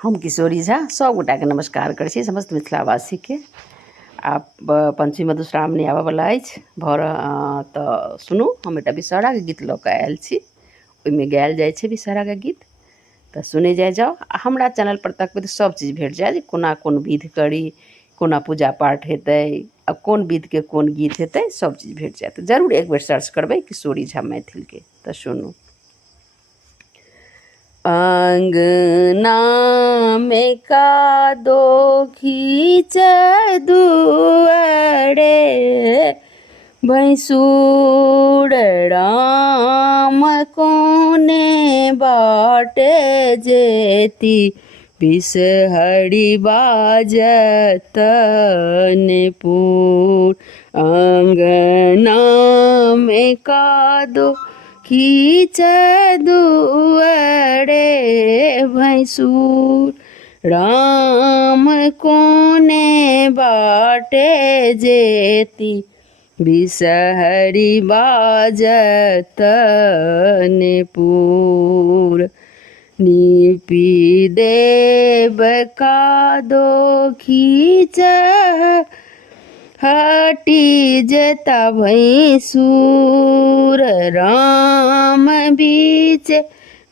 हम किशोरी झा सब गोटा के नमस्कार करै छी, समस्त मिथिलावासी के। आप पंचमी मधुश्रावणी आबऽ वाला अछि भर तऽ सुनू, हम एकटा विषहरा के गीत लऽ कऽ आयल छी। ओहिमे गायल जाइ छै विषहरा के गीत, तऽ सुने जाओ। हमरा चैनल पर तकबै तऽ सब चीज भेट जायत, कोना कोन विध करी, कोना पूजा पाठ हेतै, आ कोन विध के कोन गीत हेतै, सब चीज भेट जायत। जरूर एक बेर सर्च करबै किशोरी झा मैथिल के, तऽ सुनू। अंगना में कादो खींचे दुआरे, भैंसुर राम कोने बाटे जेती, बिषहरी बाजत पुर। अंगना में कादो खींचे दुआरे, भैंसुर राम कोने बाटे जेती, बिषहरी बाजत पुर। नीपी देव कादो खींचे, हटी जेता भैंसुर राम बीच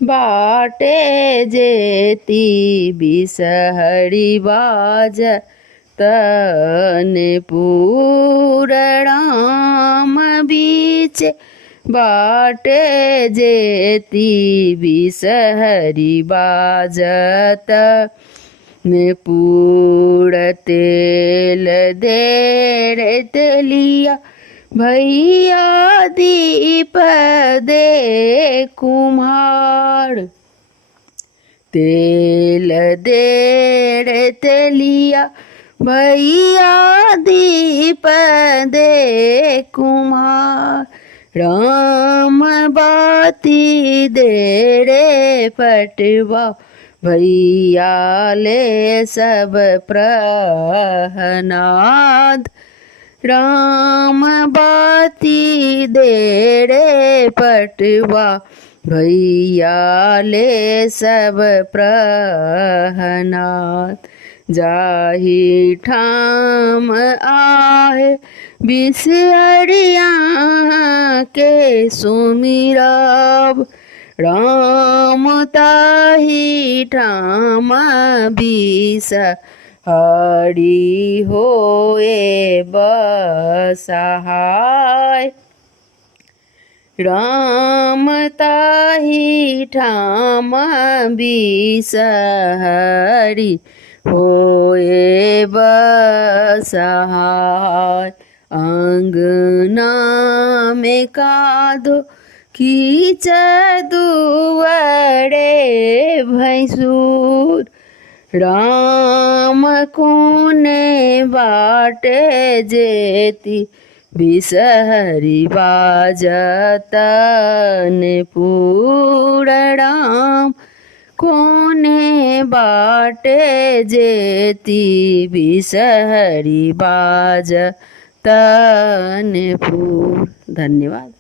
बाटे जेती, बिषहरी बाजत पुर। राम बीच बाटे जेती, बिषहरी बाजत पुर। तेल दे रे तेलिया भैया, दीप दे कुम्हार। तेल दे रे तेलिया भैया, दीप दे कुम्हार। राम बाती दे रे पटवा, भैया ले सब प्रहनाद। राम बाती दे रे पटवा, भैया ले सब प्रहनाद। जाहि ठाम आहे बिषहरिया के सुमिरब, राम ताहि ठाम बिषहरी होए बसहाय। राम ताहि ठाम बिषहरी होए बसहाय। अंगना में कादो खींचे दुआरे, भैंसुर राम कोने बाटे जेती, बिषहरी बाजत पुर। राम कोने बाटे जेती, बिषहरी बाजत पुर। धन्यवाद।